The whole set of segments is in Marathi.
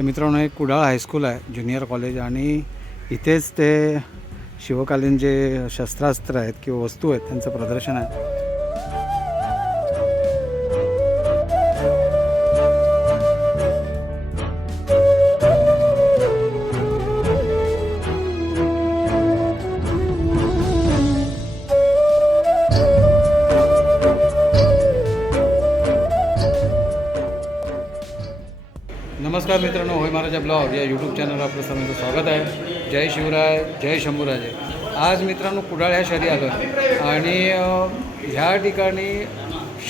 तर मित्रांनो, एक कुडाळ हायस्कूल आहे, ज्युनियर कॉलेज, आणि इथेच ते शिवकालीन जे शस्त्रास्त्र आहेत किंवा वस्तू आहेत त्यांचं प्रदर्शन आहे. नमस्कार मित्रांनो, होय महाराजा ब्लॉग या यूट्यूब चॅनलवर आपलं सर्वांचं स्वागत आहे. जय शिवराय, जय शंभूराजे. आज मित्रांनो कुडाळ ह्या शहरी आलो आणि ह्या ठिकाणी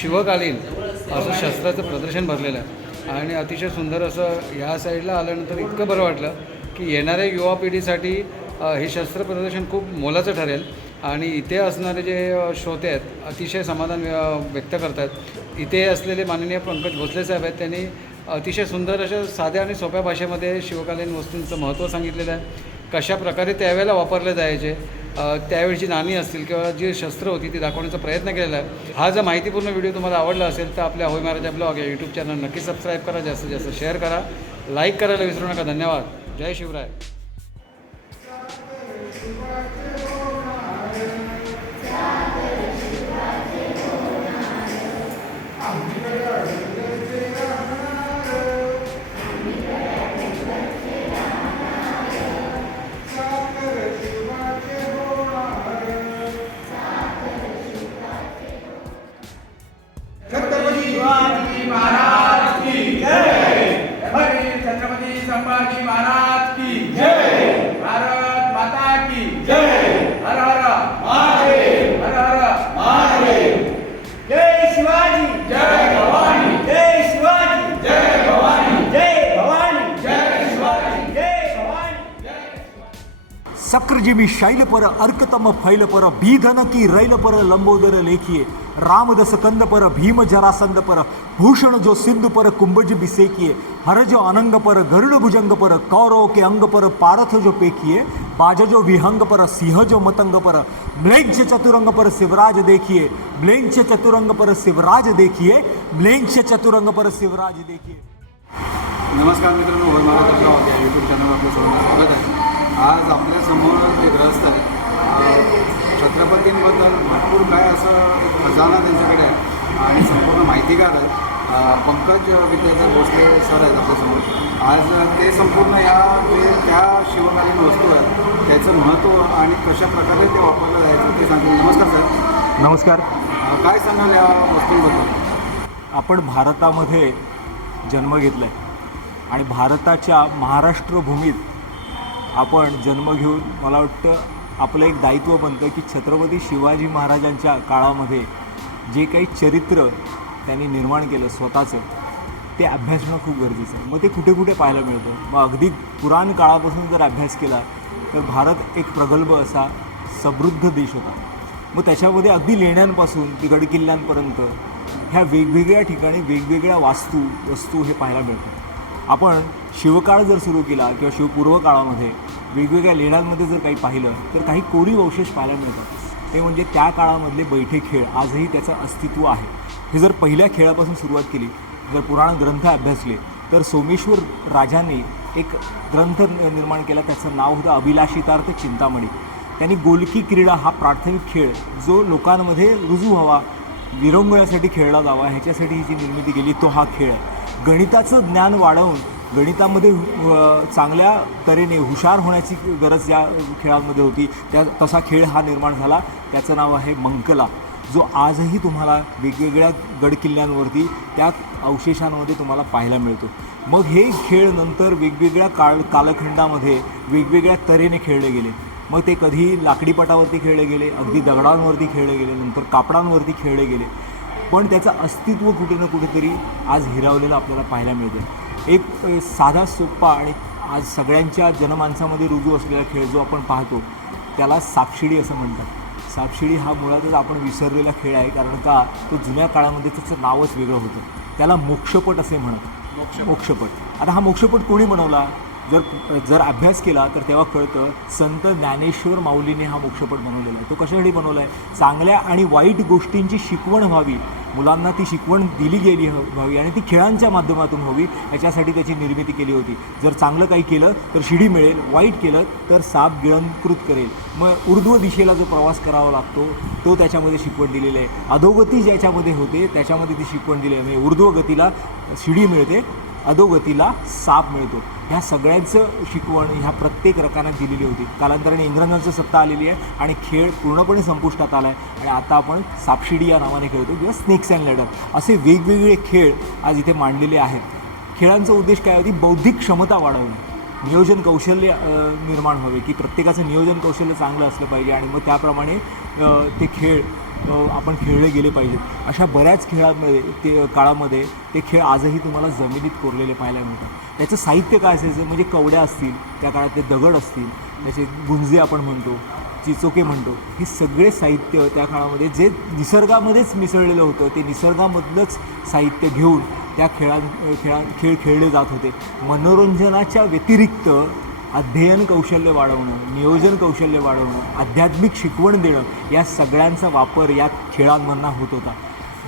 शिवकालीन असं शस्त्राचं प्रदर्शन भरलेलं आहे आणि अतिशय सुंदर असं ह्या साईडला आल्यानंतर इतकं बरं वाटलं की येणाऱ्या युवा पिढीसाठी हे शस्त्र प्रदर्शन खूप मोलाचं ठरेल. आणि इथे असणारे जे श्रोते आहेत अतिशय समाधान व्यक्त करतात. इथे असलेले माननीय पंकज भोसले साहेब आहेत, त्यांनी अतिशय सुंदर अशा साध्या आणि सोप्या भाषेमध्ये शिवकालीन वस्तूंचं महत्त्व सांगितलेलं आहे. कशा प्रकारे त्यावेळेला वापरले जायचे, त्यावेळची नाणी असतील किंवा जी शस्त्र होती ती दाखवण्याचा प्रयत्न केलेला आहे. हा जर माहितीपूर्ण व्हिडिओ तुम्हाला आवडला असेल तर आपल्या होय महाराजा ब्लॉग या यूट्यूब चॅनल नक्की सबस्क्राईब करा, जास्तीत जास्त शेअर करा, लाईक करायला विसरू नका. धन्यवाद. जय शिवराय. छत्रपती शिवाजी महाराज की जय. छत्रपती संभाजी महाराज की जय. भारत माता की जय. हर हर महादेव. हर हर महादेव. जय शिवाजी जय भवानी. जय शिवाजी जय भवानी. जय भवानी. जय शिवाजी जय भवानी. सक्र शैल पर अर्कतम फैल पर भीधन की रैल पर लंबोदर लेखिए रामदस कंद पर भीम जरासंद पर भूषण जो सिंधु पर कुंभज बिसेकिए हर जो अनंग पर गरुड़ भुजंग पर कौरव के अंग पर पारथ जो पेकिए बाज जो विहंग पर सिंह जो मतंग पर म्लेच्छ चतुरंग पर शिवराज देखिए म्लेच्छ चतुरंग पर शिवराज देखिए म्लेच्छ चतुरंग पर शिवराज देखिए. नमस्कार मित्रांनो, होय महाराजा ब्लॉग या यूट्यूब चॅनलवर आपलं सर्वांचं स्वागत आहे. आज आपल्यासमोर जे ग्रस्त आहे छत्रपतींबद्दल भरपूर काय असं एक खजाना त्यांच्याकडे आहे आणि संपूर्ण माहितीगार आहेत. पंकज विद्याधर भोसले सर आहेत आपल्यासमोर. आज ते संपूर्ण या जे त्या शिवकालीन वस्तू आहेत त्याचं महत्त्व आणि कशा प्रकारे ते वापरलं जायचं ते सांगतील. नमस्कार सर. नमस्कार. काय सांगाल या वस्तूंबद्दल? आपण भारतामध्ये जन्म घेतला आहे आणि भारताच्या महाराष्ट्र भूमीत आपण जन्म घेऊन मला वाटतं आपलं एक दायित्व बनतं की छत्रपती शिवाजी महाराजांच्या काळामध्ये जे काही चरित्र त्यांनी निर्माण केलं स्वतःचं ते अभ्यासणं खूप गरजेचं आहे. मग ते कुठे कुठे पाहायला मिळतं. मग अगदी पुराण काळापासून जर अभ्यास केला तर भारत एक प्रगल्भ असा समृद्ध देश होता. मग त्याच्यामध्ये अगदी लेण्यांपासून ते गडकिल्ल्यांपर्यंत ह्या वेगवेगळ्या ठिकाणी वेगवेगळ्या वस्तू हे पाहायला मिळतात. आपण शिवकाळ जर सुरू केला किंवा शिवपूर्व काळामध्ये वेगवेगळ्या लेण्यांमध्ये जर काही पाहिलं तर काही कोरीव अवशेष पाहायला मिळतात. ते म्हणजे त्या काळामधले बैठे खेळ आजही त्याचं अस्तित्व आहे. हे जर पहिल्या खेळापासून सुरुवात केली, जर पुराण ग्रंथ अभ्यासले तर सोमेश्वर राजांनी एक ग्रंथ निर्माण केला, त्याचं नाव होतं अभिलाषितार्थ चिंतामणी. त्यांनी गोलकी क्रीडा हा प्राथमिक खेळ जो लोकांमध्ये रुजू व्हावा, विरंगुळ्यासाठी खेळला जावा ह्याच्यासाठी ही जी निर्मिती केली तो हा खेळ आहे. गणिताचं ज्ञान वाढवून गणितामध्ये चांगल्या तऱ्हेने हुशार होण्याची गरज या खेळामध्ये होती. तसा खेळ हा निर्माण झाला. त्याचं नाव आहे मंकला, जो आजही तुम्हाला वेगवेगळ्या गडकिल्ल्यांवरती त्या अवशेषांमध्ये तुम्हाला पाहायला मिळतो. मग हे खेळ नंतर वेगवेगळ्या कालखंडामध्ये वेगवेगळ्या तऱ्हेने खेळले गेले. मग ते कधी लाकडीपटावरती खेळले गेले, अगदी दगडांवरती खेळले गेले, नंतर कापडांवरती खेळले गेले. पण त्याचं अस्तित्व कुठे ना कुठेतरी आज हिरावलेलं आपल्याला पाहायला मिळतं. एक साधा सोपा आणि आज सगळ्यांच्या जनमानसामध्ये रुजू असलेला खेळ जो आपण पाहतो त्याला सापशिडी असं म्हणतात. सापशिडी हा मुळातच आपण विसरलेला खेळ आहे, कारण का तो जुन्या काळामध्ये त्याचं नावच वेगळं होतं. त्याला मोक्षपट असे म्हणत. मोक्षपट. आता हा मोक्षपट कोणी बनवला जर अभ्यास केला तर तेव्हा कळतं संत ज्ञानेश्वर माऊलीने हा मोक्षपट बनवलेला आहे. तो कशासाठी बनवला आहे? चांगल्या आणि वाईट गोष्टींची शिकवण व्हावी मुलांना ती शिकवण दिली गेली व्हावी आणि ती खेळांच्या माध्यमातून व्हावी याच्यासाठी त्याची निर्मिती केली होती. जर चांगलं काही केलं तर शिडी मिळेल, वाईट केलं तर साप गिळंकृत करेल. मग ऊर्ध्व दिशेला जो प्रवास करावा लागतो तो त्याच्यामध्ये शिकवण दिलेली आहे. अधोगती ज्याच्यामध्ये होते त्याच्यामध्ये ती शिकवण दिली आहे. म्हणजे ऊर्ध्व गतीला शिडी मिळते, अधोगतीला साप मिळतो. ह्या सगळ्यांचं शिकवण ह्या प्रत्येक रकान्यात दिलेली होती. कालांतराने इंग्रजांचं सत्ता आलेली आहे आणि खेळ पूर्णपणे संपुष्टात आला आहे आणि आता आपण सापशिडी या नावाने खेळतो किंवा स्नेक्स अँड लॅडर असे वेगवेगळे खेळ आज इथे मांडलेले आहेत. खेळांचा उद्देश काय होती? बौद्धिक क्षमता वाढवणे, नियोजन कौशल्य निर्माण व्हावे, की प्रत्येकाचं नियोजन कौशल्य चांगलं असलं पाहिजे आणि मग त्याप्रमाणे ते खेळ आपण खेळले गेले पाहिजेत. अशा बऱ्याच खेळांमध्ये काळामध्ये ते खेळ आजही तुम्हाला जमिनीत कोरलेले पाहायला मिळतात. त्याचं साहित्य काय असायचं? म्हणजे कवड्या असतील, त्या काळात ते दगड असतील, त्याचे गुंजे आपण म्हणतो, चिचोके म्हणतो, हे सगळे साहित्य त्या काळामध्ये जे निसर्गामध्येच मिसळलेलं होतं ते निसर्गामधलंच साहित्य घेऊन त्या खेळ खेळले जात होते. मनोरंजनाच्या व्यतिरिक्त अध्ययन कौशल्य वाढवणं, नियोजन कौशल्य वाढवणं, आध्यात्मिक शिकवण देणं या सगळ्यांचा वापर या खेळांमधून होत होता.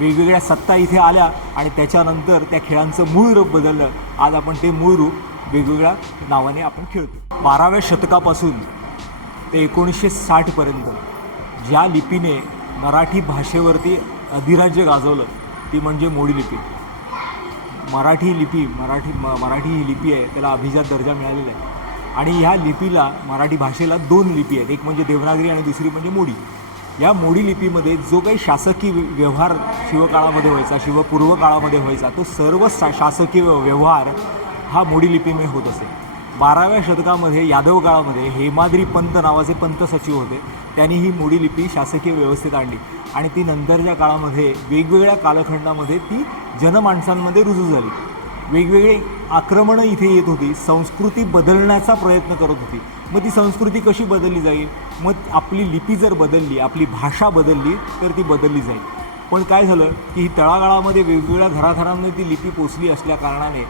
वेगवेगळ्या सत्ता इथे आल्या आणि त्याच्यानंतर त्या खेळांचं मूळ रूप बदललं. आज आपण ते मूळ रूप वेगवेगळ्या नावाने आपण खेळतो. 12व्या शतकापासून ते 1960पर्यंत ज्या लिपीने मराठी भाषेवरती अधिराज्य गाजवलं ती म्हणजे मोडी लिपी. मराठी ही लिपी आहे, त्याला अभिजात दर्जा मिळालेला आहे आणि ह्या लिपीला, मराठी भाषेला 2 लिपी आहेत, एक म्हणजे देवनागरी आणि दुसरी म्हणजे मोडी. या मोडी लिपीमध्ये जो काही शासकीय व्यवहार शिवकाळामध्ये व्हायचा, शिवपूर्व काळामध्ये व्हायचा, तो सर्व शासकीय व्यवहार हा मोडी लिपीमध्ये होत असे. 12व्या शतकामध्ये यादव काळामध्ये हेमाद्री पंत नावाचे पंत सचिव होते. त्यांनी ही मोडी लिपी शासकीय व्यवस्थेत आणली आणि ती नंतरच्या काळामध्ये वेगवेगळ्या कालखंडामध्ये ती जनमानसांमध्ये रुजू झाली. वेगवेगळी आक्रमणं इथे येत होती, संस्कृती बदलण्याचा प्रयत्न करत होती. मग ती संस्कृती कशी बदलली जाईल? मग आपली लिपी जर बदलली, आपली भाषा बदलली तर ती बदलली जाईल. पण काय झालं की ही तळागाळामध्ये वेगवेगळ्या घराघरांमध्ये ती लिपी पोचली असल्या कारणाने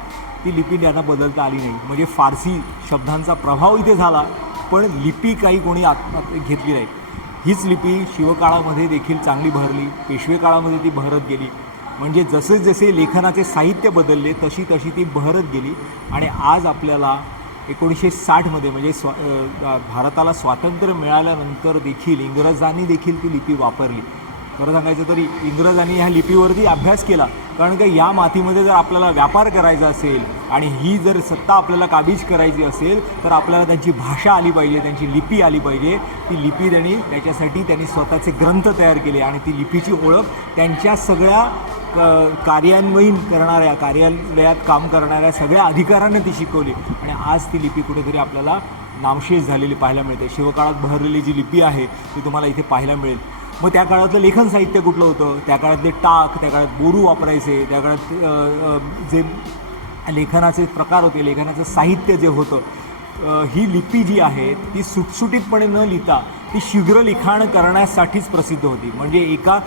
ती लिपी त्यांना बदलता आली नाही. म्हणजे फारसी शब्दांचा प्रभाव इथे झाला पण लिपी काही कोणी घेतली नाही. हीच लिपी शिवकाळामध्ये देखील चांगली बहरली, पेशवे काळामध्ये ती बहरत गेली. म्हणजे जसे जसे लेखनाचे साहित्य बदलले तशी तशी ती बहरत गेली आणि आज आपल्याला 1960मध्ये म्हणजे भारताला स्वातंत्र्य मिळाल्यानंतर देखील इंग्रजांनी देखील ती लिपी वापरली. खरं सांगायचं तरी इंग्रजांनी ह्या लिपीवरती अभ्यास केला, कारण का या मातीमध्ये जर आपल्याला व्यापार करायचा असेल आणि ही जर सत्ता आपल्याला काबीज करायची असेल तर आपल्याला त्यांची भाषा आली पाहिजे, त्यांची लिपी आली पाहिजे. ती लिपी त्याच्यासाठी त्यांनी स्वतःचे ग्रंथ तयार केले आणि ती लिपीची ओळख त्यांच्या सगळ्या कार्यान्वयीन करणाऱ्या, कार्यालयात काम करणाऱ्या सगळ्या अधिकाऱ्यांना ती शिकवली आणि आज ती लिपी कुठेतरी आपल्याला नामशेष झालेली पाहायला मिळते. शिवकाळात बहरलेली जी लिपी आहे ती तुम्हाला इथे पाहायला मिळेल. मग त्या काळातलं लेखन साहित्य कुठलं होतं? त्या काळातले टाक, त्या काळात बोरू वापरायचे, त्या काळात जे लेखनाचे प्रकार होते, लेखनाचं साहित्य जे होतं, ही लिपी जी आहे ती सुटसुटीतपणे न लिहिता ती शीघ्र लिखाण करण्यासाठीच प्रसिद्ध होती. म्हणजे एका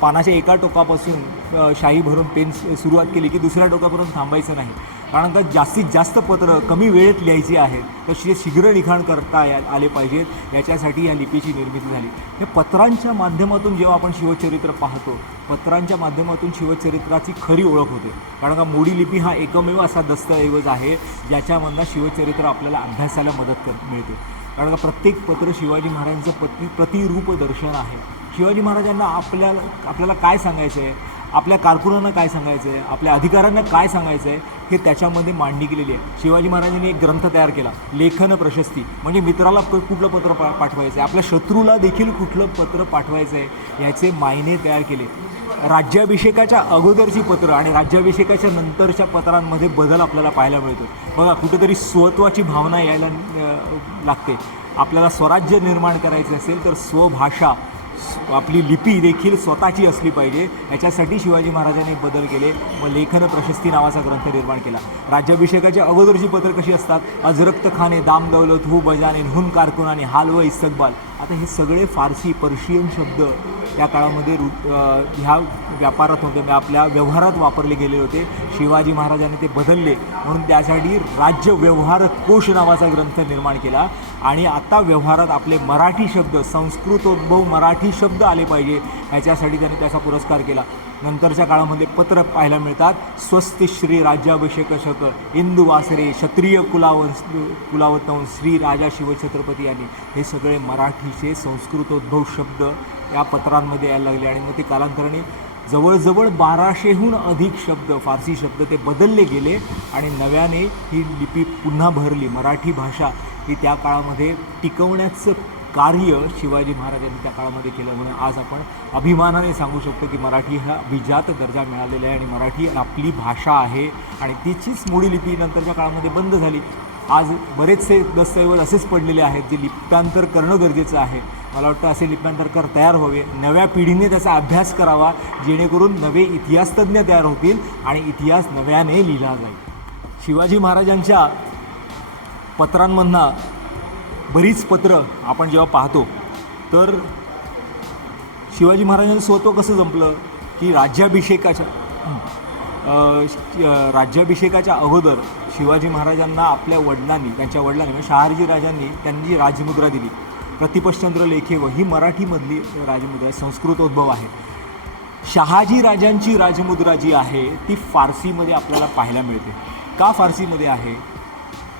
पानाच्या एका टोकापासून शाई भरून पेन सुरुवात केली की दुसऱ्या टोकापर्यंत थांबायचं नाही, कारण का जास्तीत जास्त पत्र कमी वेळेत लिहायची आहेत तर शीघ्र लिखाण करता आले पाहिजेत, याच्यासाठी या लिपीची निर्मिती झाली. या पत्रांच्या माध्यमातून जेव्हा आपण शिवचरित्र पाहतो, पत्रांच्या माध्यमातून शिवचरित्राची खरी ओळख होते, कारण का मोडी लिपी हा एकमेव असा दस्तऐवज आहे ज्याच्यामधनं शिवचरित्र आपल्याला अभ्यासाला मदत मिळते. कारण का प्रत्येक पत्र शिवाजी महाराजांचं प्रतिरूप दर्शन आहे. शिवाजी महाराजांना आपल्याला काय सांगायचं आहे, आपल्या कारकुनांना काय सांगायचं आहे, आपल्या अधिकाऱ्यांना काय सांगायचं आहे, हे त्याच्यामध्ये मांडणी केलेली आहे. शिवाजी महाराजांनी एक ग्रंथ तयार केला, लेखन प्रशस्ती, म्हणजे मित्राला कुठलं पत्र पाठवायचं आहे, आपल्या शत्रूला देखील कुठलं पत्र पाठवायचं आहे याचे मायने तयार केले. राज्याभिषेकाच्या अगोदरची पत्र आणि राज्याभिषेकाच्या नंतरच्या पत्रांमध्ये बदल आपल्याला पाहायला मिळतो. बघा, कुठेतरी स्वत्वाची भावना यायला लागते. आपल्याला स्वराज्य निर्माण करायचे असेल तर स्वभाषा, आपली लिपी देखील स्वतःची असली पाहिजे, याच्यासाठी शिवाजी महाराजांनी बदल केले. मग लेखन प्रशस्ती नावाचा ग्रंथ निर्माण केला. राज्याभिषेकाच्या अगोदरची पत्र कशी असतात? अजरक्त खाने, दाम दौलत, हू बजाने, हुन कारकुनाने, हाल व इस्तकबाल. आता हे सगळे फारसी, पर्शियन शब्द त्या काळामध्ये ह्या व्यापारात होते, आपल्या व्यवहारात वापरले गेले होते. शिवाजी महाराजांनी ते बदलले म्हणून त्यासाठी राज्य व्यवहार कोश नावाचा ग्रंथ निर्माण केला आणि आता व्यवहारात आपले मराठी शब्द, संस्कृतोद्भव मराठी शब्द आले पाहिजे याच्यासाठी त्यांनी त्याचा पुरस्कार केला. नंतरच्या काळामध्ये पत्र पाहायला मिळतात. स्वस्ति श्री राज्याभिषेक शक इंदू वासरे क्षत्रिय कुलावतंस श्री राजा शिवछत्रपती यांनी हे सगळे मराठीचे संस्कृतोद्भव शब्द या पत्रांमध्ये यायला लागले आणि मग ते कालांतराने जवळजवळ 1200हून अधिक शब्द फारसी शब्द ते बदलले गेले आणि नव्याने ही लिपी पुन्हा भरली. मराठी भाषा ही त्या काळामध्ये टिकवण्याचं कार्य शिवाजी महाराजांनी त्या काळामध्ये केलं. म्हणून आज आपण अभिमानाने सांगू शकतो की मराठी हा अभिजात दर्जा मिळालेला आहे आणि मराठी आपली भाषा आहे आणि तिचीच मूळ लिपी नंतरच्या काळामध्ये बंद झाली. आज बरेचसे दस्तऐवज असेच पडलेले आहेत जे लिप्यांतर करणं गरजेचं आहे. मला वाटतं असे लिप्यांतरकार तयार व्हावे, नव्या पिढीने त्याचा अभ्यास करावा जेणेकरून नवे इतिहासतज्ञ तयार होतील आणि इतिहास नव्याने लिहिला जाईल. शिवाजी महाराजांच्या पत्रांमधनं बरीच पत्र आपण जेव्हा पाहतो तर शिवाजी महाराजांचं स्वत्व कसं जमलं की राज्याभिषेकाच्या अगोदर शिवाजी महाराजांना आपल्या वडिलांनी त्यांच्या वडिलांनी म्हणजे शहाजी राजांनी त्यांनी राजमुद्रा दिली. प्रतिपश्चंद्र लेखेव ही मराठीमधली राजमुद्रा संस्कृतोद्भव आहे. शहाजी राजांची राजमुद्रा जी आहे ती फारसीमध्ये आपल्याला पाहायला मिळते. का फारसीमध्ये आहे?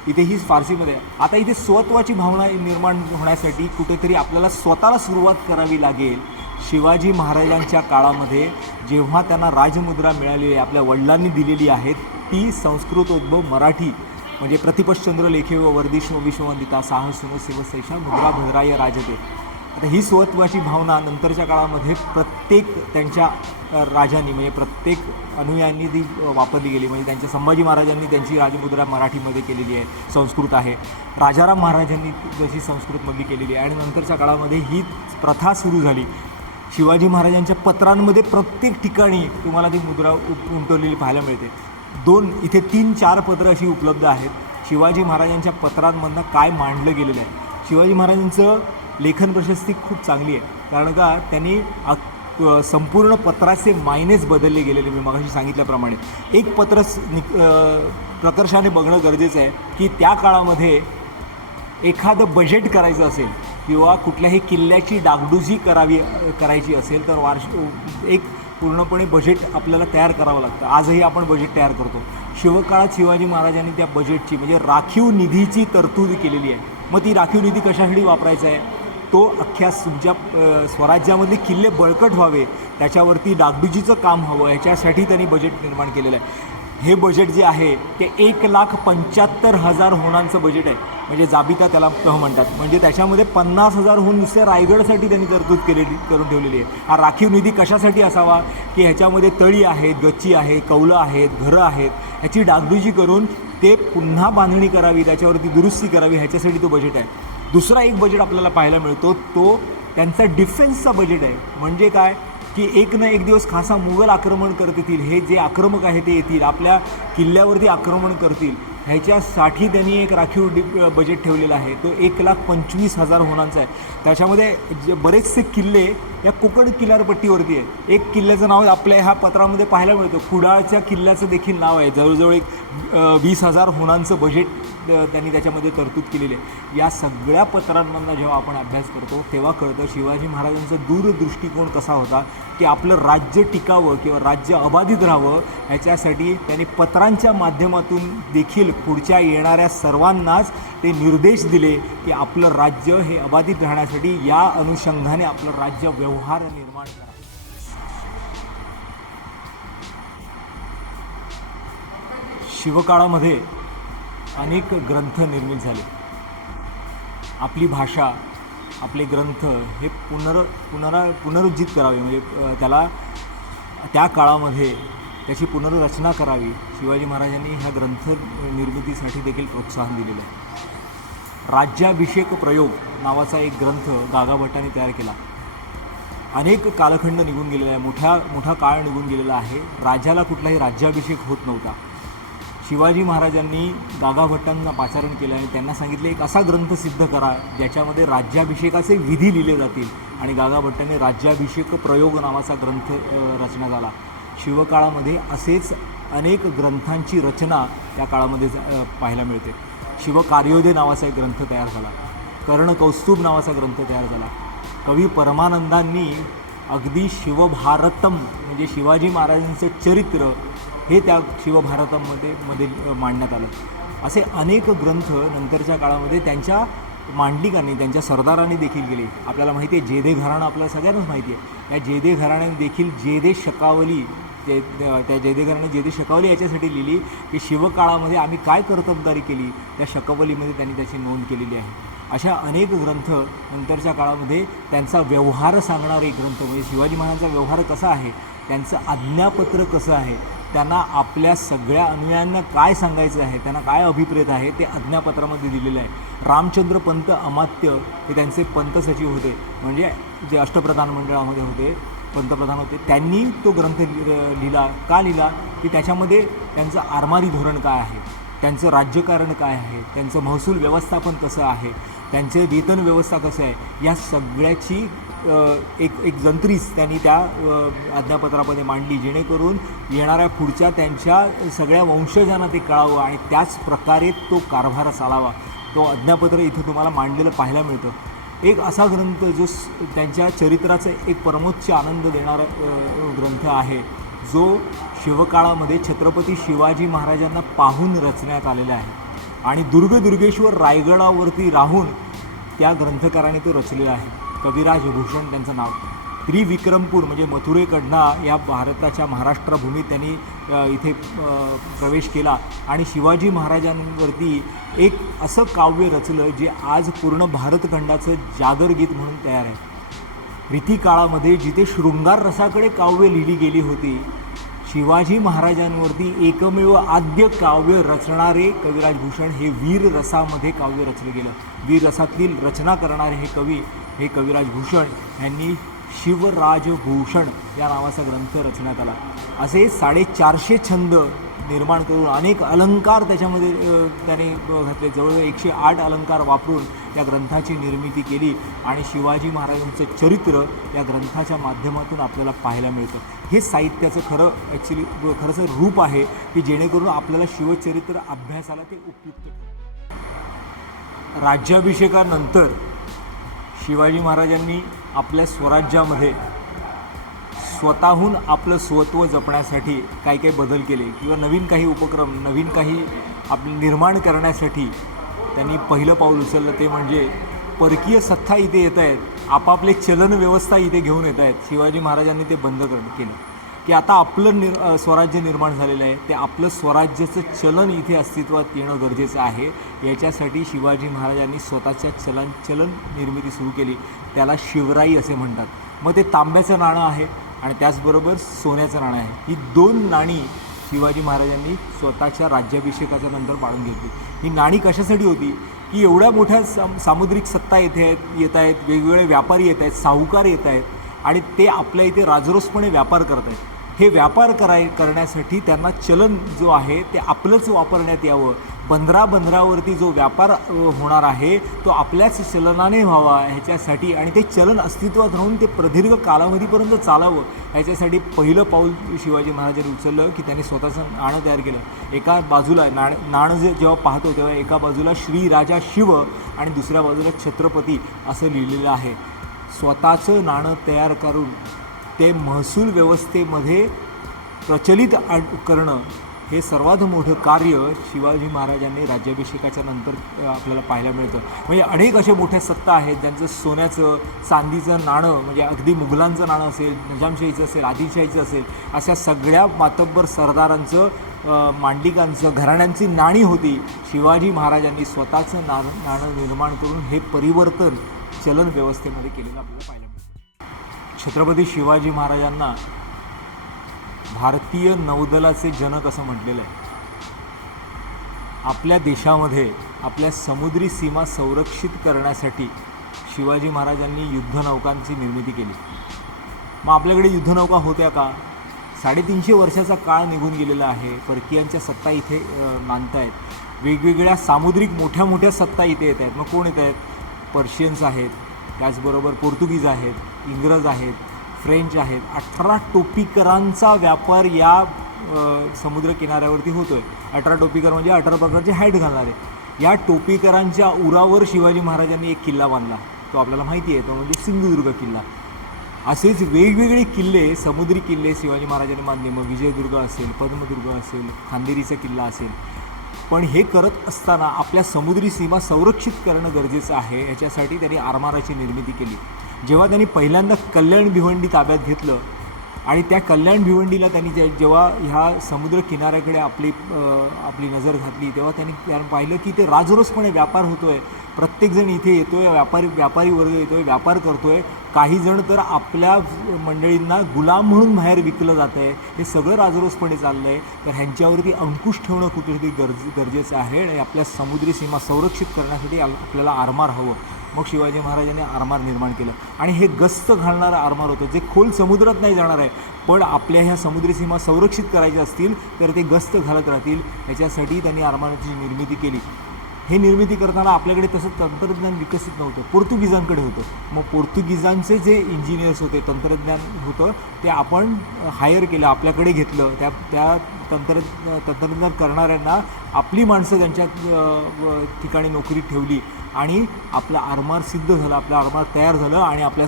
इथे ही फारसीमध्ये आहे. आता इथे स्वत्वाची भावना निर्माण होण्यासाठी कुठेतरी आपल्याला स्वतःला सुरुवात करावी लागेल. शिवाजी महाराजांच्या काळामध्ये जेव्हा त्यांना राजमुद्रा मिळालेली आहे आपल्या वडिलांनी दिलेली आहे ती संस्कृतोद्भव मराठी म्हणजे प्रतिपश्चंद्र लेखे व वर्धिष्णू विश्ववंदिता साहसुनो शिवशेषा मुद्रा भद्राय राजते. आता ही स्वत्वाची भावना नंतरच्या काळामध्ये प्रत्येक त्यांच्या राजांनी म्हणजे प्रत्येक अनुयायांनी ती वापरली गेली. म्हणजे त्यांच्या संभाजी महाराजांनी त्यांची राजमुद्रा मराठीमध्ये केलेली आहे, संस्कृत आहे. राजाराम महाराजांनी जशी संस्कृतमध्ये केलेली आहे आणि नंतरच्या काळामध्ये ही प्रथा सुरू झाली. शिवाजी महाराजांच्या पत्रांमध्ये प्रत्येक ठिकाणी तुम्हाला ती मुद्रा उमटवलेली पाहायला मिळते. इथे 3-4 पत्र अशी उपलब्ध आहेत. शिवाजी महाराजांच्या पत्रांमधनं काय मांडलं गेलेलं आहे. शिवाजी महाराजांचं लेखन प्रशस्ती खूप चांगली आहे कारण का त्यांनी संपूर्ण पत्राचे मायनेच बदलले गेलेले. मी मगाशी सांगितल्याप्रमाणे एक पत्र प्रकर्षाने बघणं गरजेचं आहे की त्या काळामध्ये एखादं बजेट करायचं असेल किंवा कुठल्याही किल्ल्याची डागडुजी करायची असेल तर एक पूर्णपणे बजेट आपल्याला तयार करावं लागतं. आजही आपण बजेट तयार करतो. शिवकाळात शिवाजी महाराजांनी त्या बजेटची म्हणजे राखीव निधीची तरतूद केलेली आहे. मग ती राखीव निधी कशासाठी वापरायचा आहे? तो अख्ख्या तुमच्या स्वराज्यामधले किल्ले बळकट व्हावे त्याच्यावरती डागडुजीचं काम हवं याच्यासाठी त्यांनी बजेट निर्माण केलेलं आहे. हे बजेट जे आहे ते 1,75,000 होणांचं बजेट आहे. म्हणजे जाबिता त्याला म्हणतात. म्हणजे त्याच्यामध्ये 50,000 होऊन नुसत्या रायगडसाठी त्यांनी तरतूद करून ठेवलेली आहे. हा राखीव निधी कशासाठी असावा की ह्याच्यामध्ये तळी आहेत, गच्ची आहे, कौलं आहेत, घरं आहेत, ह्याची डागडुजी करून ते पुन्हा बांधणी करावी, त्याच्यावरती दुरुस्ती करावी ह्याच्यासाठी तो बजेट आहे. दुसरा एक बजेट आपल्याला पाहायला मिळतो तो त्यांचा डिफेन्सचा बजेट आहे. म्हणजे काय की एक ना एक दिवस खासा मुघल आक्रमण करत येतील, हे जे आक्रमक आहे ते येतील, आपल्या किल्ल्यावरती आक्रमण करतील, ह्याच्यासाठी त्यांनी एक राखीव बजेट ठेवलेला आहे. तो 1,25,000 होणांचा आहे. त्याच्यामध्ये बरेचसे किल्ले या कोकण किनारपट्टीवरती आहे. एक किल्ल्याचं नाव आपल्या ह्या पत्रामध्ये पाहायला मिळतं. कुडाळच्या किल्ल्याचं देखील नाव आहे. जवळजवळ एक 20,000 होणांचं बजेट त्यांनी त्याच्यामध्ये तरतूद केलेली आहे. या सगळ्या पत्रांमधनं जेव्हा आपण अभ्यास करतो तेव्हा कळतं शिवाजी महाराजांचा दूरदृष्टिकोन कसा होता की आपलं राज्य टिकावं किंवा राज्य अबाधित राहावं ह्याच्यासाठी त्यांनी पत्रांच्या माध्यमातून देखील पुढच्या येणाऱ्या सर्वांनाच ते निर्देश दिले की आपलं राज्य हे अबाधित राहण्यासाठी या अनुषंगाने आपलं राज्य व्यवहार निर्माण करा. शिवकाळामध्ये अनेक ग्रंथ निर्मित झाले. आपली भाषा, आपले ग्रंथ हे पुनरुज्जीत करावे म्हणजे त्याला त्या काळामध्ये त्याची पुनर्रचना करावी. शिवाजी महाराजांनी ह्या ग्रंथ निर्मितीसाठी देखील प्रोत्साहन दिलेलं आहे. राज्याभिषेक प्रयोग नावाचा एक ग्रंथ गागाभट्टांनी तयार केला. अनेक कालखंड निघून गेलेला आहे, मोठा काळ निघून गेलेला आहे. राजाला कुठलाही राज्याभिषेक होत नव्हता. शिवाजी महाराजांनी गागाभट्टांना पाचारण केलं आणि त्यांना सांगितले एक असा ग्रंथ सिद्ध करा ज्याच्यामध्ये राज्याभिषेकाचे विधी लिहिले जातील आणि गागाभट्टांनी राज्याभिषेक प्रयोग नावाचा ग्रंथ रचना झाला. शिवकाळामध्ये असेच अनेक ग्रंथांची रचना त्या काळामध्ये पाहायला मिळते. शिवकार्योदय नावाचा एक ग्रंथ तयार झाला. कर्णकौस्तुभ नावाचा ग्रंथ तयार झाला. कवी परमानंदांनी अगदी शिवभारतम म्हणजे शिवाजी महाराजांचं चरित्र हे त्या शिवभारतमध्ये मांडण्यात आलं. असे अनेक ग्रंथ नंतरच्या काळामध्ये त्यांच्या मांडलिकांनी, त्यांच्या सरदारांनी देखील केले. आपल्याला माहिती आहे जेदे घराणं आपल्याला सगळ्यांनाच माहिती आहे. या जेदे घराण्याने देखील जेदे शकावली, त्या जेदे घराणे जेदे शकावली याच्यासाठी लिहिली की शिवकाळामध्ये आम्ही काय कर्तबगारी केली, त्या शकावलीमध्ये त्यांनी त्याची नोंद केलेली आहे. अशा अनेक ग्रंथ नंतरच्या काळामध्ये त्यांचा व्यवहार सांगणारे ग्रंथ, म्हणजे शिवाजी महाराजांचा व्यवहार कसा आहे, त्यांचं आज्ञापत्र कसं आहे, त्यांना आपल्या सगळ्या अनुयायांना काय सांगायचं आहे, त्यांना काय अभिप्रेत आहे, ते आज्ञापत्रामध्ये दिलेलं आहे. रामचंद्र पंत अमात्य हे त्यांचे पंत सचिव होते, म्हणजे जे अष्टप्रधान मंडळामध्ये होते, पंतप्रधान होते. त्यांनी तो ग्रंथ लिहिला. का लिहिला की त्याच्यामध्ये त्यांचं आरमारी धोरण काय आहे, त्यांचं राज्यकारण काय आहे, त्यांचं महसूल व्यवस्थापन कसं आहे, त्यांचे वेतन व्यवस्था कसं आहे, या सगळ्याची एक जंत्रीच त्यांनी त्या आज्ञापत्रामध्ये मांडली, जेणेकरून येणाऱ्या पुढच्या त्यांच्या सगळ्या वंशजांना ते कळावं आणि त्याच प्रकारे तो कारभार चालावा. तो आज्ञापत्र इथं तुम्हाला मांडलेलं पाहायला मिळतं. एक असा ग्रंथ जो त्यांच्या चरित्राचा एक परमोच्च आनंद देणारा ग्रंथ आहे, जो शिवकाळामध्ये छत्रपती शिवाजी महाराजांना पाहून रचण्यात आलेला आहे आणि दुर्गेश्वर रायगडावरती राहून त्या ग्रंथकाराने तो रचलेला आहे. कविराज भूषण त्यांचं नाव. त्रिविक्रमपूर म्हणजे मथुरेकडनं या भारताच्या महाराष्ट्र भूमीत त्यांनी इथे प्रवेश केला आणि शिवाजी महाराजांवरती एक असं काव्य रचलं जे आज पूर्ण भारतखंडाचं जागरगीत म्हणून तयार आहे. रीतिकाळामध्ये जिथे शृंगार रसाकडे काव्य लिहिली गेली होती, शिवाजी महाराजांवरती एकमेव आद्य काव्य रचणारे कविराज भूषण हे वीर रसामध्ये काव्य रचलं गेलं. वीर रसातील रचना करणारे हे कविराज भूषण यांनी शिवराजभूषण या नावाचा ग्रंथ रचण्यात आला. असे 450 छंद निर्माण करून अनेक अलंकार त्याच्यामध्ये त्याने घातले. जवळजवळ 108 अलंकार वापरून या ग्रंथाची निर्मिती केली आणि शिवाजी महाराजांचं चरित्र या ग्रंथाच्या माध्यमातून आपल्याला पाहायला मिळतं. हे साहित्याचं खरंच रूप आहे की जेणेकरून आपल्याला शिवचरित्र अभ्यासाला ते उपयुक्त. राज्याभिषेकानंतर शिवाजी महाराजांनी आपल्या स्वराज्यामध्ये स्वतःहून आपलं स्वत्व जपण्यासाठी काही बदल केले किंवा नवीन काही उपक्रम, नवीन काही आपलं निर्माण करण्यासाठी त्यांनी पहिलं पाऊल उचललं. ते म्हणजे परकीय सत्ता इथे येत आहेत, आपापले चलन व्यवस्था इथे घेऊन येत आहेत. शिवाजी महाराजांनी ते बंद केलं की आता आपलं स्वराज्य निर्माण झालेलं आहे, ते आपलं स्वराज्याचं चलन इथे अस्तित्वात येणं गरजेचं आहे. याच्यासाठी शिवाजी महाराजांनी स्वतःच्या चलन निर्मिती सुरू केली. त्याला शिवराई असे म्हणतात. मग ते तांब्याचं नाणं आहे आणि त्याचबरोबर सोन्याचं नाणं आहे. ही 2 नाणी शिवाजी महाराजांनी स्वतःच्या राज्याभिषेकाच्या नंतर पाळून घेतली. ही नाणी कशासाठी होती की एवढ्या मोठ्या सामुद्रिक सत्ता येत आहेत, वेगवेगळे व्यापारी येत आहेत, साहुकार येत आहेत आणि ते आपल्या इथे राजरोसपणे व्यापार करत आहेत. हे व्यापार करण्यासाठी त्यांना चलन जो आहे ते आपलंच वापरण्यात यावं. बंदरावरती जो व्यापार होणार आहे तो आपल्याच चलनाने व्हावा ह्याच्यासाठी, आणि ते चलन अस्तित्वात राहून ते प्रदीर्घ कालावधीपर्यंत चालावं ह्याच्यासाठी पहिलं पाऊल शिवाजी महाराजांनी उचललं की त्यांनी स्वतःचं नाणं तयार केलं. एका बाजूला नाणं जेव्हा पाहतो तेव्हा एका बाजूला श्री राजा शिव आणि दुसऱ्या बाजूला छत्रपती असं लिहिलेलं आहे. स्वतःचं नाणं तयार करून ते महसूल व्यवस्थेमध्ये प्रचलित करणं हे सर्वात मोठं कार्य शिवाजी महाराजांनी राज्याभिषेकाच्या नंतर आपल्याला पाहायला मिळतं. म्हणजे अनेक अशा मोठ्या सत्ता आहेत ज्यांचं सोन्याचं, चांदीचं नाणं, म्हणजे अगदी मुघलांचं नाणं असेल, निजामशाहीचं असेल, आदिलशाहीचं असेल, अशा सगळ्या मातब्बर सरदारांचं, मांडलिकांचं, घराण्यांची नाणी होती. शिवाजी महाराजांनी स्वतःचं नाणं निर्माण करून हे परिवर्तन चलन व्यवस्थेमध्ये केलेलं आपल्याला पाहायला मिळतं. छत्रपती शिवाजी महाराजांना भारतीय नौदलाचे जनक असं म्हटलेलं आहे. आपल्या देशामध्ये आपल्या समुद्री सीमा संरक्षित करण्यासाठी शिवाजी महाराजांनी युद्धनौकांची निर्मिती केली. मग आपल्याकडे युद्धनौका होत्या का? 350 वर्षाचा काळ निघून गेलेला आहे. परकीयांच्या सत्ता इथे नांदत आहेत. वेगवेगळ्या सामुद्रिक मोठ्या सत्ता इथे येत आहेत. मग कोण येत आहेत? पर्शियन्स आहेत, त्याचबरोबर पोर्तुगीज आहेत, इंग्रज आहेत, फ्रेंच आहेत. 18 टोपीकरांचा व्यापार या समुद्र किनाऱ्यावरती होतो आहे. 18 टोपीकर म्हणजे 18 प्रकारचे हॅट घालणारे. या टोपीकरांच्या उरावर शिवाजी महाराजांनी एक किल्ला बांधला. तो आपल्याला माहिती आहे, तो म्हणजे सिंधुदुर्ग किल्ला. असेच वेगवेगळे किल्ले, समुद्री किल्ले शिवाजी महाराजांनी बांधले. मग विजयदुर्ग असेल, पद्मदुर्ग असेल, खांदेरीचा किल्ला असेल. पण हे करत असताना आपल्या समुद्री सीमा संरक्षित करणं गरजेचं आहे. याच्यासाठी त्यांनी आरमाराची निर्मिती केली. जेव्हा त्यांनी पहिल्यांदा कल्याण भिवंडी ताब्यात घेतलं आणि त्या कल्याण भिवंडीला त्यांनी जेव्हा ह्या समुद्र किनाऱ्याकडे आपली नजर घातली, तेव्हा त्यांनी पाहिलं की ते राजरोसपणे व्यापार होतो आहे. प्रत्येकजण इथे येतो आहे, व्यापारी वर्ग येतो आहे, व्यापार करतो आहे. काही जण तर आपल्या मंडळींना गुलाम म्हणून बाहेर विकलं जातं आहे. हे सगळं राजरोसपणे चाललं आहे. तर ह्यांच्यावरती अंकुश ठेवणं कुठेतरी गरजेचं आहे. आणि आपल्या समुद्री सीमा संरक्षित करण्यासाठी आपल्याला आरमार हवं. मग शिवाजी महाराजांनी आरमार निर्माण केलं आणि हे गस्त घालणारं आरमार होतं, जे खोल समुद्रात नाही जाणार आहे, पण आपल्या ह्या समुद्री सीमा संरक्षित करायच्या असतील तर ते गस्त घालत राहतील. याच्यासाठी त्यांनी आरमाराची निर्मिती केली. हे निर्मिती करताना आपल्याकडे तसं तंत्रज्ञान विकसित नव्हतं, पोर्तुगीजांकडे होतं. मग पोर्तुगीजांचे जे इंजिनियर्स होते, तंत्रज्ञान होतं, ते आपण हायर केलं, आपल्याकडे घेतलं. त्या तंत्रज्ञान करणाऱ्यांना आपली माणसं त्यांच्या ठिकाणी नोकरी ठेवली आणि आपला आरमार सिद्ध झाला, आपलं आरमार तयार झालं आणि आपल्या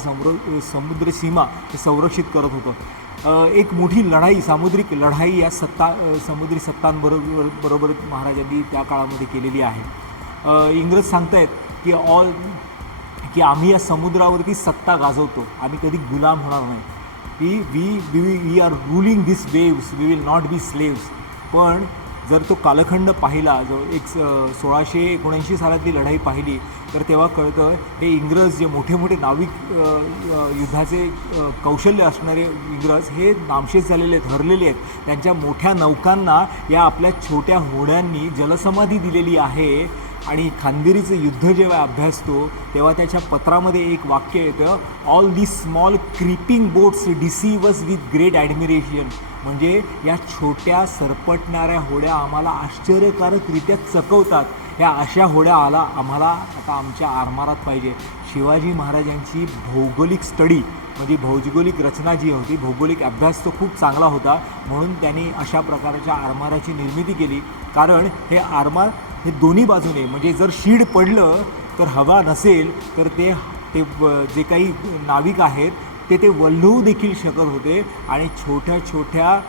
समुद्र सीमा हे संरक्षित करत होतं. एक मोठी लढाई, सामुद्रिक लढाई या समुद्री सत्तांबरोबर महाराजांनी त्या काळामध्ये केलेली आहे. इंग्रज सांगतायत की आम्ही या समुद्रावरती सत्ता गाजवतो, आम्ही कधी गुलाम होणार नाही. We are ruling this waves, we will not be slaves. पण जर तो कालखंड पाहिला, जो 1679 सालातली लढाई पाहिली, तर तेव्हा कळतं हे इंग्रज, जे मोठे मोठे नाविक, युद्धाचे कौशल्य असणारे इंग्रज, हे नामशेष झालेले आहेत, हरलेले आहेत. त्यांच्या मोठ्या नौकांना या आपल्या छोट्या होड्यांनी जलसमाधी दिलेली आहे. आणि खांदेरीचं युद्ध जेव्हा अभ्यासतो तेव्हा त्याच्या पत्रामध्ये एक वाक्य येतं, all the small creeping boats deceive us with great admiration. म्हणजे या छोट्या सरपटणाऱ्या होड्या आम्हाला आश्चर्यकारकरित्या चकवतात. ह्या अशा होड्या आम्हाला आता आमच्या आरमारात पाहिजे. शिवाजी महाराजांची भौगोलिक स्टडी, म्हणजे भौगोलिक रचना जी होती, भौगोलिक अभ्यास तो खूप चांगला होता. म्हणून त्यांनी अशा प्रकारच्या आरमाराची निर्मिती केली. कारण हे आरमार हे दोन्ही बाजूने, म्हणजे जर शीड पडलं तर हवा नसेल तर ते जे काही नाविक आहेत ते वल्हवू देखील शकत होते. आणि छोट्या छोट्या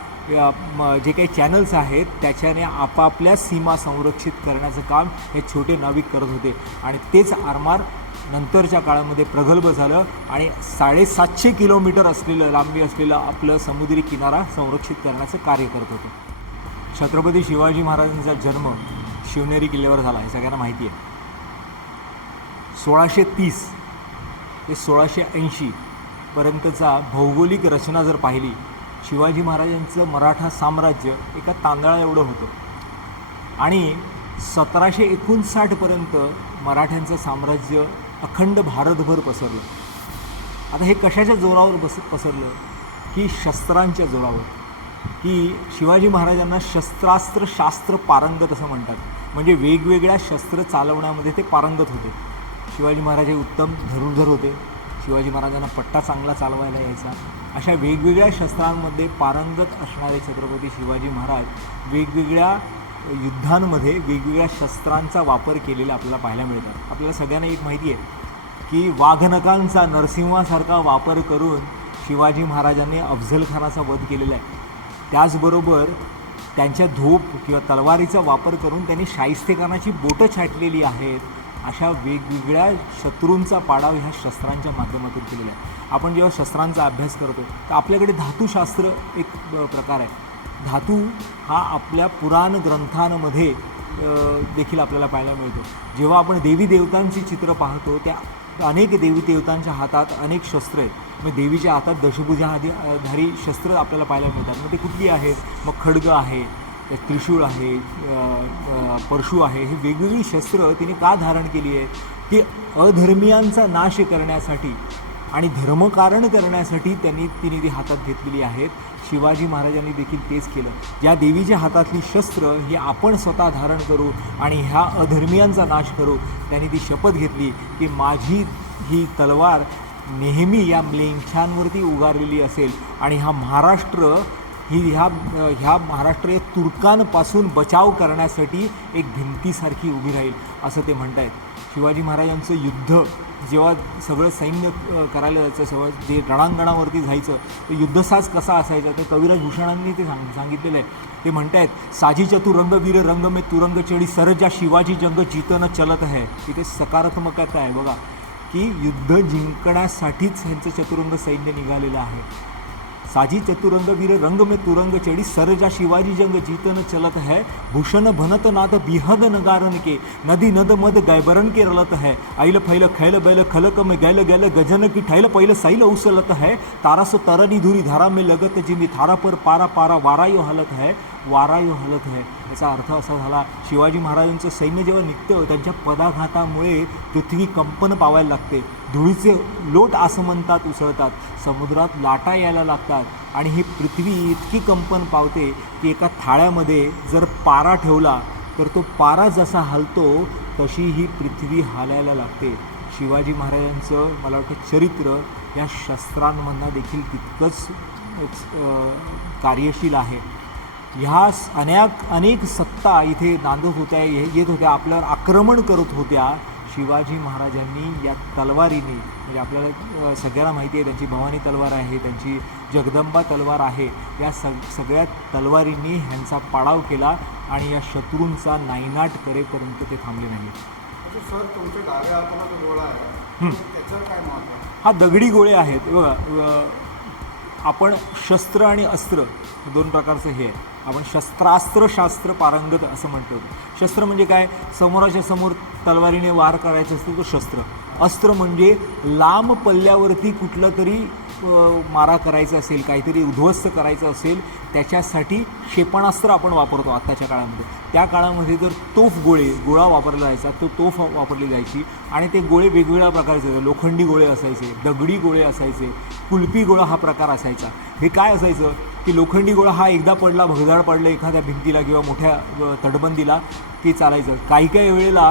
जे काही चॅनल्स आहेत त्याच्याने आपापल्या सीमा संरक्षित करण्याचं काम हे छोटे नाविक करत होते. आणि तेच आरमार नंतरच्या काळामध्ये प्रगल्भ झालं आणि 750 किलोमीटर लांबी असलेलं आपलं समुद्री किनारा संरक्षित करण्याचं कार्य करत होतं. छत्रपती शिवाजी महाराजांचा जन्म शिवनेरी किल्ल्यावर झाला हे सगळ्यांना माहिती आहे. 1630 ते 1680 पर्यंतचा भौगोलिक रचना जर पाहिली, शिवाजी महाराजांचं मराठा साम्राज्य एका तांदळा एवढं होतं आणि 1759 पर्यंत मराठ्यांचं साम्राज्य अखंड भारतभर पसरलं. आता हे कशाच्या जोरावर पसरलं की शस्त्रांच्या जोरावर. की शिवाजी महाराजांना शास्त्र पारंगत असं म्हणतात. म्हणजे वेगवेगळ्या शस्त्र चालवण्यामध्ये ते पारंगत होते. शिवाजी महाराज हे उत्तम धनुर्धर होते. शिवाजी महाराजांना पट्टा चांगला चालवायला यायचा. अशा वेगवेगळ्या शस्त्रांमध्ये पारंगत असणारे छत्रपती शिवाजी महाराज वेगवेगळ्या युद्धांमध्ये वेगवेगळ्या शस्त्रांचा वापर केलेला आपल्याला पाहायला मिळतात. आपल्याला सगळ्यांना एक माहिती आहे की वाघनखांचा, नरसिंहासारखा वापर करून शिवाजी महाराजांनी अफझल खानाचा वध केलेला आहे. त्याचबरोबर त्यांच्या धोप किंवा तलवारीचा वापर करून त्यांनी शाहिस्तेखानाची बोटं छाटलेली आहेत. अशा वेगवेगळ्या शत्रूंचा पाडाव ह्या शस्त्रांच्या माध्यमातून केलेला आहे. आपण जेव्हा शस्त्रांचा अभ्यास करतो तर आपल्याकडे धातुशास्त्र एक प्रकार आहे. धातू हा आपल्या पुराण ग्रंथांमध्ये देखील आपल्याला पाहायला मिळतो. जेव्हा आपण देवी देवतांची चित्र पाहतो त्या अनेक देवी देवतांच्या हातात अनेक शस्त्र आहेत. मग देवीच्या हातात दशभुजाधारी शस्त्र आपल्याला पाहायला मिळतात. मग ते कुठली आहेत? मग खड्ग आहे, त्रिशूळ आहे, परशू आहे. हे वेगवेगळी शस्त्र तिने का धारण केली आहे? की अधर्मियांचा नाश करण्यासाठी आणि धर्मकारण करण्यासाठी तिने ती हातात घेतलेली आहेत. शिवाजी महाराजांनी देखील तेच केलं. ज्या देवीच्या हातातली शस्त्र ही आपण स्वतः धारण करू आणि ह्या अधर्मियांचा नाश करू, त्यांनी ती शपथ घेतली की माझी ही तलवार नेहमी या म्लेच्छांवरती उगारलेली असेल आणि हा महाराष्ट्र ह्या महाराष्ट्र तुर्कांपासून बचाव करण्यासाठी एक भिंतीसारखी उभी राहील असं ते म्हणत आहेत. शिवाजी महाराजांचं युद्ध जेव्हा सगळं सैन्य करायला जायचं, सगळं जे रणांगणावरती जायचं ते युद्धसाज कसा असायचा ते कविराज भूषणांनी ते सांगितलेलं आहे. ते म्हणत आहेत साजी चतुरंग वीर रंग में तुरंग चढी सरजा शिवाजी जंग जीतन चलत आहे. इथे सकारात्मकता आहे बघा की युद्ध जिंकण्यासाठीच ह्यांचं चतुरंग सैन्य निघालेलं आहे. साजी चतुरंग वीर रंग में तुरंग चढ़ी सरजा शिवाजी जंग जीतन चलत है. भूषण भनत नाद बिहद नगारन के नदी नद मद गैबरन के रलत है. ऐल फैल खैल बैल खलक में गैल गैल गजन की ठैल पैल सैल उसलत है. तारस तरनी धुरी धारा में लगत जिनी थारा पर पारा पारा वारायो हलत है. वारायो हलत है याचा अर्थ असा झाला शिवाजी महाराजांचं सैन्य जेव्हा निघतं त्यांच्या पदाघातामुळे पृथ्वी कंपन पावायला लागते. धुळीचे लोट आसमंतात उसळतात, समुद्रात लाटा यायला लागतात आणि ही पृथ्वी इतकी कंपन पावते की एका थाळ्यामध्ये जर पारा ठेवला तर तो पारा जसा हलतो तशी ही पृथ्वी हालायला लागते. शिवाजी महाराजांचं मला वाटतं चरित्र या शस्त्रांमधनं देखील तितकंच कार्यशील आहे. ह्या अनेक सत्ता इथे नांदत होत्या, येत होत्या, आपल्यावर आक्रमण करत होत्या. शिवाजी महाराजांनी या तलवारीने म्हणजे आपल्याला सगळ्यांना माहिती आहे त्यांची भवानी तलवार आहे, त्यांची जगदंबा तलवार आहे. या सगळ्या तलवारींनी ह्यांचा पाडाव केला आणि या शत्रूंचा नायनाट करेपर्यंत ते थांबले नाही. सर तुमच्या डाव्या हाताला जो गोळा आहे त्याचं काय महत्त्व आहे? हा दगडी गोळे आहेत बघा. आपण शस्त्र आणि अस्त्र दोन प्रकारचं हे आहे. आपण शस्त्रास्त्र शास्त्र पारंगत असं म्हणतो. शस्त्र म्हणजे काय, समोराच्या समोर तलवारीने वार करायचं असतं तो शस्त्र. अस्त्र म्हणजे लांब पल्ल्यावरती कुठलं तरी मारा करायचा असेल, काहीतरी उद्ध्वस्त करायचं असेल त्याच्यासाठी क्षेपणास्त्र आपण वापरतो आत्ताच्या काळामध्ये. त्या काळामध्ये जर गोळा वापरला जायचा, तो तोफ वापरली जायची आणि ते गोळे वेगवेगळ्या प्रकारचे असायचे. लोखंडी गोळे असायचे, दगडी गोळे असायचे, कुलपी गोळा हा प्रकार असायचा. हे काय असायचं की लोखंडी गोळा हा एकदा पडला, भगदाड पडलं एखाद्या भिंतीला किंवा मोठ्या तटबंदीला की चालायचं. काही काही वेळेला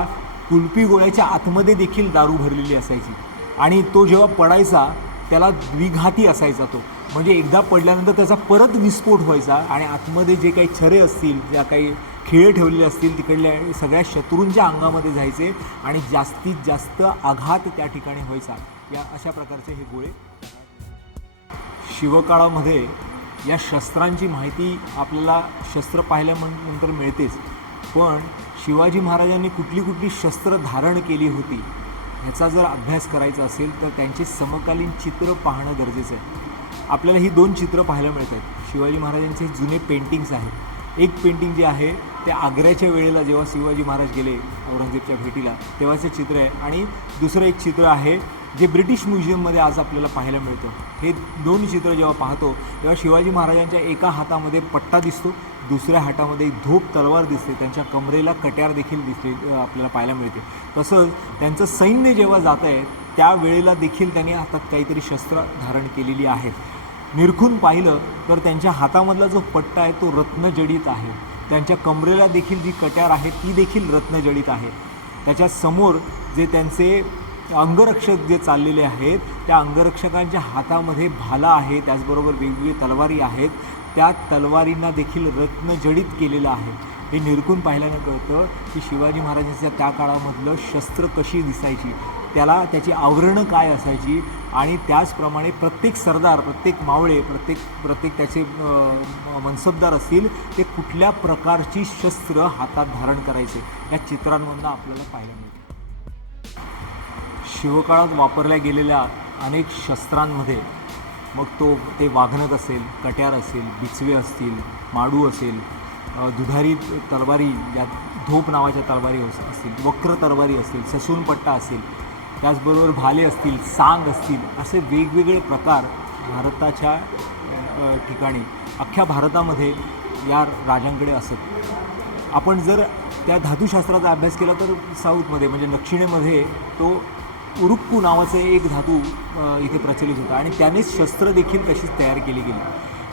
कुलपी गोळ्याच्या आतमध्ये देखील दारू भरलेली असायची आणि तो जेव्हा पडायचा त्याला द्विघाती असायचा तो, म्हणजे एकदा पडल्यानंतर त्याचा परत विस्फोट व्हायचा आणि आतमध्ये जे काही छरे असतील, ज्या काही खिळे ठेवलेले असतील तिकडल्या सगळ्या शत्रूंच्या अंगामध्ये जायचे आणि जास्तीत जास्त आघात त्या ठिकाणी व्हायचा. या अशा प्रकारचे हे गोळे. शिवकाळामध्ये या शस्त्रांची माहिती आपल्याला शस्त्र पाहिल्यानंतर मिळतेच, पण शिवाजी महाराजांनी कुठली शस्त्र धारण केली होती ह्याचा जर अभ्यास करायचा असेल तर त्यांचे समकालीन चित्र पाहणं गरजेचं आहे. आपल्याला ही 2 चित्र पाहायला मिळत आहेत. शिवाजी महाराजांचे जुने पेंटिंग्स आहेत. एक पेंटिंग जे आहे ते आग्र्याच्या वेळेला जेव्हा शिवाजी महाराज गेले औरंगजेबच्या भेटीला तेव्हाचं चित्र आहे आणि दुसरं एक चित्र आहे जे ब्रिटिश म्युझियममध्ये आज आपल्याला पाहायला मिळतं. हे 2 चित्र जेव्हा पाहतो तेव्हा शिवाजी महाराजांच्या एका हातामध्ये पट्टा दिसतो, दुसऱ्या हातामध्ये धोप तलवार दिसते, त्यांच्या कमरेला कट्यार देखील दिसते आपल्याला पाहायला मिळते. तसंच त्यांचं सैन्य जेव्हा जात आहे त्यावेळेला देखील त्यांनी हातात काहीतरी शस्त्र धारण केलेली आहेत. निरखून पाहिलं तर त्यांच्या हातामधला जो पट्टा आहे तो रत्नजडित आहे. त्यांच्या कमरेला देखील जी कट्यार आहे ती देखील रत्नजडित आहे. त्याच्यासमोर जे त्यांचे अंगरक्षक जे चाललेले आहेत त्या अंगरक्षकांच्या हातामध्ये भाला आहे, त्याचबरोबर वेगवेगळी तलवारी आहेत. त्या तलवारींना देखील रत्नजडित केलेलं आहे. हे निरखून पाहिल्यानं कळतं की शिवाजी महाराजांच्या त्या काळामधलं शस्त्र कशी दिसायची, त्याची आवरणं काय असायची आणि त्याचप्रमाणे प्रत्येक सरदार, प्रत्येक मावळे, प्रत्येक त्याचे मनसबदार असतील ते कुठल्या प्रकारची शस्त्र हातात धारण करायचे या चित्रांमधून आपल्याला पाहायला मिळतं. शिवकाळात वापरल्या गेलेल्या अनेक शस्त्रांमध्ये मग ते वाघनट असेल, कट्यार असेल, बिचवे असतील, माडू असेल, दुधारी तलवारी या धोप नावाच्या तलवारी असतील, वक्र तलवारी असतील, ससूनपट्टा असेल, त्याचबरोबर भाले असतील, सांग असतील, असे वेगवेगळे प्रकार भारताच्या ठिकाणी अख्ख्या भारतामध्ये या राजांकडे असत. आपण जर त्या धातुशास्त्राचा अभ्यास केला तर साऊथमध्ये म्हणजे दक्षिणेमध्ये तो उरुक्कू नावाचं एक धातू इथे प्रचलित होता आणि त्यानेच शस्त्र देखील तशीच तयार केली गेली.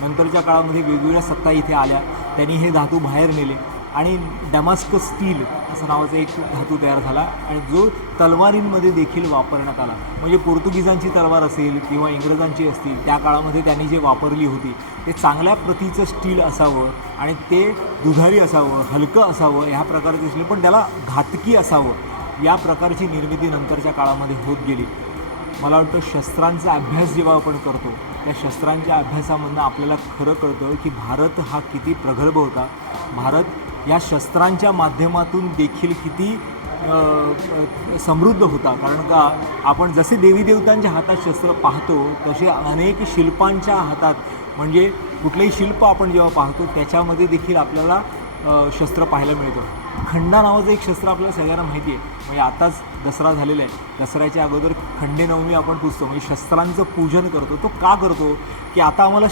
नंतरच्या काळामध्ये वेगवेगळ्या सत्ता इथे आल्या, त्यांनी हे धातू बाहेर नेले आणि डॅमास्कस स्टील असं नावाचा एक धातू तयार झाला आणि जो तलवारींमध्ये देखील वापरण्यात आला. म्हणजे पोर्तुगीजांची तलवार असेल किंवा इंग्रजांची असतील त्या काळामध्ये त्यांनी जे वापरली होती ते चांगल्या प्रतीचं स्टील असावं आणि ते दुधारी असावं, हलकं असावं, ह्या प्रकारचं स्टील, पण त्याला घातकी असावं, या प्रकारची निर्मिती नंतरच्या काळामध्ये होत गेली. मला वाटतं शस्त्रांचा अभ्यास जेव्हा आपण करतो त्या शस्त्रांच्या अभ्यासामधून आपल्याला खरं कळतं की भारत हा किती प्रगल्भ होता. भारत या शस्त्रांच्या माध्यमातून देखील किती समृद्ध होता. कारण का आपण जसे देवी देवतांच्या हातात शस्त्र पाहतो तसे अनेक शिल्पांच्या हातात, म्हणजे कुठलंही शिल्प आपण जेव्हा पाहतो त्याच्यामध्ये देखील आपल्याला शस्त्र पाहायला मिळतं. खंडा नावाचं एक शस्त्र आपल्याला सगळ्यांना माहिती आहे. म्हणजे आताच दसरा झालेला आहे, दसऱ्याच्या अगोदर खंडेनवमी आपण पुजतो, म्हणजे शस्त्रांचं पूजन करतो. तो का करतो की आता आम्हाला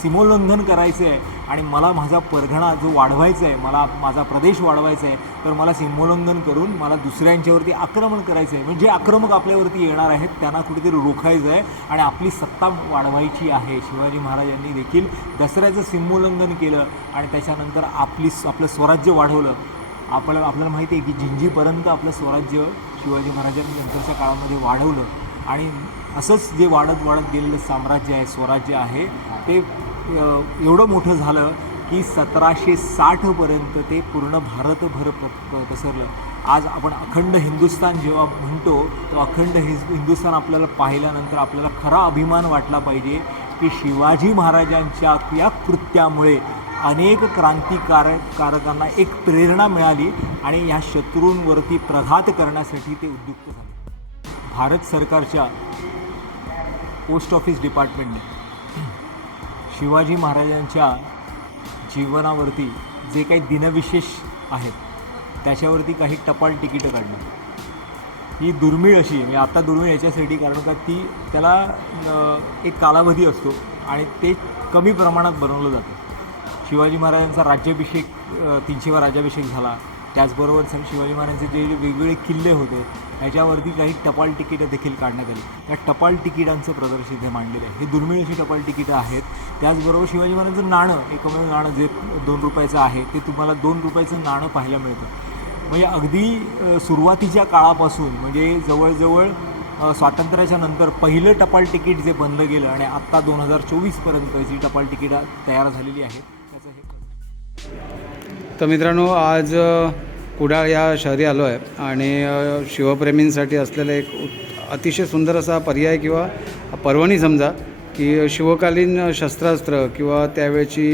सीमोल्लंघन करायचं आहे आणि मला माझा परगणा जो वाढवायचा आहे, मला माझा प्रदेश वाढवायचा आहे, तर मला सीमोल्लंघन करून मला दुसऱ्यांच्यावरती आक्रमण करायचं आहे. म्हणजे आक्रमक आपल्यावरती येणार आहेत त्यांना कुठेतरी रोखायचं आहे आणि आपली सत्ता वाढवायची आहे. शिवाजी महाराजांनी देखील दसऱ्याचं सीमोल्लंघन केलं आणि त्याच्यानंतर आपलं स्वराज्य वाढवलं. आपल्याला माहिती आहे की जिंजीपर्यंत आपलं स्वराज्य शिवाजी महाराजांनी नंतरच्या काळामध्ये वाढवलं आणि असंच जे वाढत गेलेलं साम्राज्य आहे, स्वराज्य आहे, ते एवढं मोठं झालं की 1760पर्यंत ते पूर्ण भारतभर पसरलं. आज आपण अखंड हिंदुस्थान जेव्हा म्हणतो तो अखंड हिंदुस्थान आपल्याला पाहिल्यानंतर आपल्याला खरा अभिमान वाटला पाहिजे की शिवाजी महाराजांच्या या कृत्यामुळे अनेक क्रांतिकारकांना एक प्रेरणा मिळाली आणि ह्या शत्रूंवरती प्रघात करण्यासाठी ते उद्युक्त झाले. भारत सरकारच्या पोस्ट ऑफिस डिपार्टमेंटने शिवाजी महाराजांच्या जीवनावरती जे काही दिनविशेष आहेत त्याच्यावरती काही टपाल तिकीटं काढली. ही दुर्मिळ अशी म्हणजे आता दुर्मिळ याच्यासाठी कारण का त्याला एक कालावधी असतो आणि ते कमी प्रमाणात बनवलं जातं. शिवाजी महाराजांचा राज्याभिषेक 300वा राज्याभिषेक झाला. त्याचबरोबर शिवाजी महाराजांचे जे वेगवेगळे किल्ले होते ह्याच्यावरती काही टपाल तिकीटं देखील काढण्यात आली. या टपाल तिकिटांचं प्रदर्शन इथे मांडलेलं आहे. ही दुर्मिळ अशी टपाल तिकीटं आहेत. त्याचबरोबर शिवाजी महाराजांचं नाणं, एकमेव नाणं जे 2 रुपयाचं आहे ते तुम्हाला 2 रुपयाचं नाणं पाहायला मिळतं. म्हणजे अगदी सुरुवातीच्या काळापासून म्हणजे जवळजवळ स्वातंत्र्याच्या नंतर पहिलं टपाल तिकीट जे बंद गेलं आणि आत्ता 2024पर्यंत जी टपाल तिकीटं तयार झालेली आहेत त्याचं हे. तर मित्रांनो, आज कुडाळ या शहरी आलो आहे आणि शिवप्रेमींसाठी असलेला एक अतिशय सुंदर असा पर्याय किंवा पर्वणी समजा की शिवकालीन शस्त्रास्त्र किंवा त्यावेळची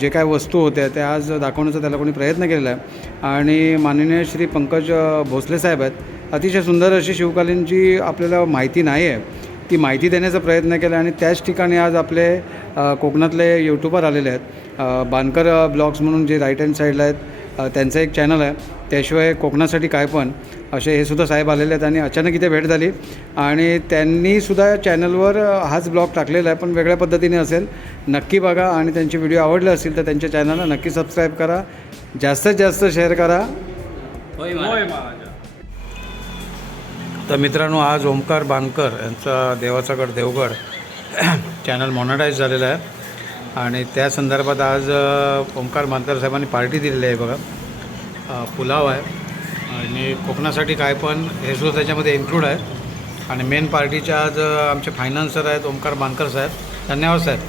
जे काय वस्तू होत्या त्या आज दाखवण्याचा त्याला कोणी प्रयत्न केलेला आहे आणि माननीय श्री पंकज भोसले साहेब आहेत. अतिशय सुंदर अशी शिवकालीनची आपल्याला माहिती नाही आहे ती माहिती देण्याचा प्रयत्न केला आणि त्याच ठिकाणी आज आपले कोकणातले यूट्यूबर आलेले आहेत. बानकर ब्लॉग्स म्हणून जे राईट हँड साईडला आहेत त्यांचं एक चॅनल आहे. त्याशिवाय कोकणासाठी काय पण असे हे सुद्धा साहेब आलेले आहेत आणि अचानक इथे भेट झाली आणि त्यांनीसुद्धा चॅनलवर हाच ब्लॉग टाकलेला आहे पण वेगळ्या पद्धतीने असेल. नक्की बघा आणि त्यांचे व्हिडिओ आवडले असतील तर त्यांच्या चॅनलला नक्की सबस्क्राईब करा, जास्तीत जास्त शेअर करा. तर मित्रांनो, आज ओमकार बानकर यांचा देवाचा गड देवगड चॅनल मॉनिटाईज झालेला आहे आणि त्या संदर्भात आज ओमकार बानकर साहेबांनी पार्टी दिलेली आहे. बघा, पुलाव आहे आणि कोकणासाठी काय पण हे सुद्धा त्याच्यामध्ये इन्क्लूड आहे आणि मेन पार्टीच्या आज आमचे फायनान्सर आहेत ओमकार बानकर साहेब. धन्यवाद साहेब.